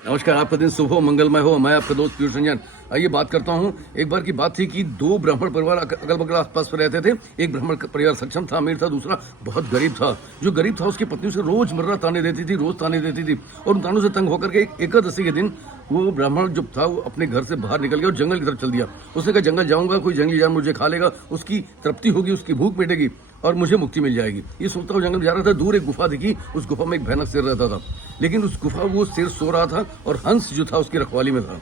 नमस्कार, आपका दिन शुभ हो, मंगलमय हो। मैं आपका दोस्त पीयूष रंजन। आइए बात करता हूँ। एक बार की बात थी कि दो ब्राह्मण परिवार अगल बगल आसपास में रहते थे। एक ब्राह्मण परिवार सक्षम था, अमीर था, दूसरा बहुत गरीब था। जो गरीब था उसकी पत्नी उसे रोजमर्रा ताने देती थी, रोज ताने देती थी, और उन तानों से तंग होकर के एकादशी के दिन वो ब्राह्मण जो था वो अपने घर से बाहर निकल गया और जंगल की तरफ चल दिया। उसने कहा जंगल जाऊंगा, कोई जंगली जानवर मुझे खा लेगा, उसकी तृप्ति होगी, उसकी भूख मिटेगी और मुझे मुक्ति मिल जाएगी। ये सोचता हुआ जंगल में जा रहा था। दूर एक गुफा दिखी, उस गुफा में एक भयानक शेर रहता था। लेकिन उस गुफा वो शेर सो रहा था और हंस जो था उसकी रखवाली में था।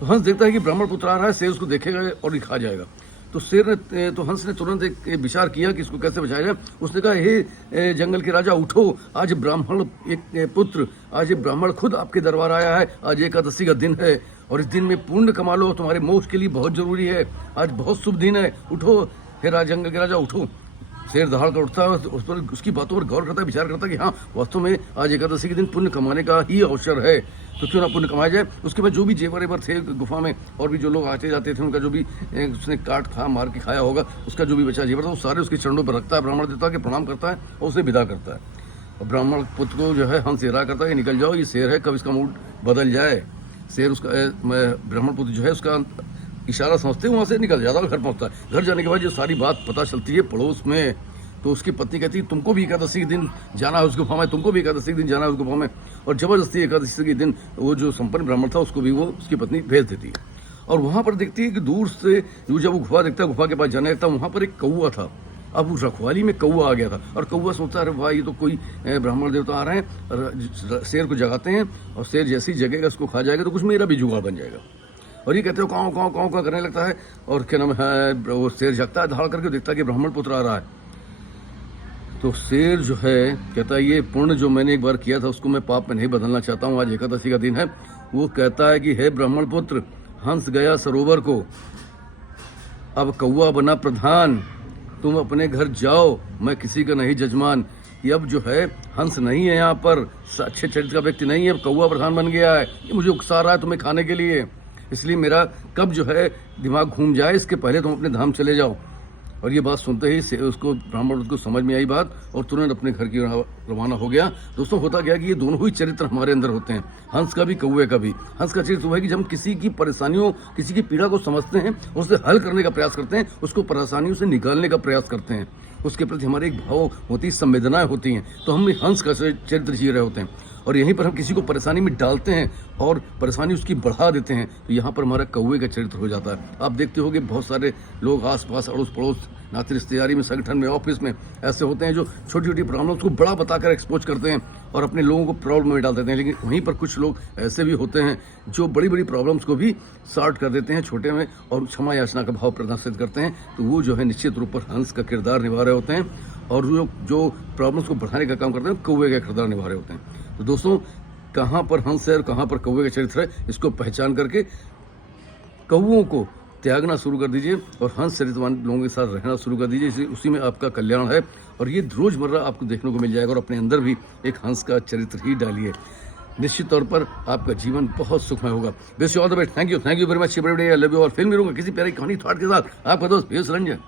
तो हंस देखता है कि ब्राह्मण पुत्र आ रहा है, शेर उसको देखेगा और खा जाएगा। तो हंस ने तुरंत एक विचार किया कि इसको कैसे बचाया जाए। उसने कहा, हे जंगल के राजा, उठो, आज ब्राह्मण एक पुत्र, आज ये ब्राह्मण खुद आपके दरबार आया है। आज एकादशी का दिन है और इस दिन में पुण्य कमा लो, तुम्हारे मोक्ष के लिए बहुत जरूरी है। आज बहुत शुभ दिन है, उठो हे जंगल के राजा, उठो। शेर दहाड़ कर उठता है, उस पर उसकी बातों पर गौर करता है, विचार करता है कि हाँ, वास्तव में आज एकादशी के दिन पुण्य कमाने का ही अवसर है, तो क्यों ना पुण्य कमाया जाए। उसके बाद जो भी जेवर थे गुफा में और भी जो लोग आते जाते थे, उनका जो भी उसने मार के खाया होगा, उसका जो भी बचा जेवर था वो सारे उसके चरणों पर रखता है। ब्राह्मण देवता के प्रणाम करता है और उसे विदा करता है। और ब्राह्मण पुत्र को जो है हंस हेरा करता है कि निकल जाओ, ये शेर है, कब इसका मूड बदल जाए। शेर उसका ब्राह्मण पुत्र जो है उसका इशारा समझते वहां से निकल जाता है, घर पहुंचता है। घर जाने के बाद जो सारी बात पता चलती है पड़ोस में, तो उसकी पत्नी कहती है तुमको भी एकादशी के दिन जाना है उस गुफा में, तुमको भी एकादशी के दिन जाना है उस गुफा में। और जबरदस्ती एकादशी के दिन वो जो संपन्न ब्राह्मण था उसको भी वो उसकी पत्नी भेज देती है। और वहां पर देखती है कि दूर से जब वो गुफा देखता है, गुफा के पास जाने लगता है, वहां पर एक कौवा था। अब उस रखवाली में कौवा आ गया था और कौवा सोचता है, अरे भाई ये तो कोई ब्राह्मण देवता आ रहे हैं। शेर को जगाते हैं और शेर जैसे ही जगेगा उसको खा जाएगा तो कुछ मेरा भी जुगाड़ बन जाएगा। और ये कहते हो काँव काँव काँव का करने लगता है। और क्या नाम है, वो शेर जगता है, धाड़ करके देखता है कि ब्राह्मण पुत्र आ रहा है। तो शेर जो है कहता है, ये पुण्य जो मैंने एक बार किया था उसको मैं पाप में नहीं बदलना चाहता हूँ, आज एकादशी का दिन है। वो कहता है कि हे ब्राह्मण पुत्र, हंस गया सरोवर को, अब कौवा बना प्रधान, तुम अपने घर जाओ, मैं किसी का नहीं जजमान। ये अब जो है हंस नहीं है यहाँ पर, अच्छे चरित्र का व्यक्ति नहीं है, अब कौवा प्रधान बन गया है। ये मुझे उकसा रहा है तुम्हें खाने के लिए, इसलिए मेरा कब जो है दिमाग घूम जाए इसके पहले तुम अपने धाम चले जाओ। और ये बात सुनते ही उसको ब्राह्मण को समझ में आई बात और तुरंत अपने घर की रवाना हो गया। दोस्तों होता क्या कि ये दोनों ही चरित्र हमारे अंदर होते हैं, हंस का भी कौवे का भी। हंस का चरित्र है कि जब हम किसी की परेशानियों, किसी की पीड़ा को समझते हैं, उससे हल करने का प्रयास करते हैं, उसको परेशानियों से निकालने का प्रयास करते हैं, उसके प्रति हमारे एक भाव होती, संवेदनाएं होती हैं, तो हम हंस का चरित्र जी रहे होते हैं। और यहीं पर हम किसी को परेशानी में डालते हैं और परेशानी उसकी बढ़ा देते हैं, तो यहाँ पर हमारा कौवे का चरित्र हो जाता है। आप देखते होंगे बहुत सारे लोग आसपास, अड़ोस पड़ोस, नाते रिश्तेदारी में, संगठन में, ऑफिस में ऐसे होते हैं जो छोटी छोटी प्रॉब्लम्स को बड़ा बताकर एक्सपोज करते हैं और अपने लोगों को प्रॉब्लम में डाल देते हैं। लेकिन वहीं पर कुछ लोग ऐसे भी होते हैं जो बड़ी बड़ी प्रॉब्लम्स को भी सॉर्ट कर देते हैं छोटे में और क्षमा याचना का भाव प्रदर्शित करते हैं। तो वो जो है निश्चित रूप पर हंस का किरदार निभा रहे होते हैं और जो प्रॉब्लम्स को बढ़ाने का काम करते हैं कौवे का किरदार निभा रहे होते हैं। तो दोस्तों, कहाँ पर हंस है और कहाँ पर कौवे का चरित्र है, इसको पहचान करके कौवों को त्यागना शुरू कर दीजिए और हंस चरित्रवान लोगों के साथ रहना शुरू कर दीजिए। उसी में आपका कल्याण है और ये रोजमर्रा आपको देखने को मिल जाएगा। और अपने अंदर भी एक हंस का चरित्र ही डालिए, निश्चित तौर पर आपका जीवन बहुत सुखमय होगा। Wish you all the best. Thank you very much. I love you और फिर मिलूंगा किसी प्यारी कहानी थॉट के साथ। आपका दोस्त पीयूष रंजन।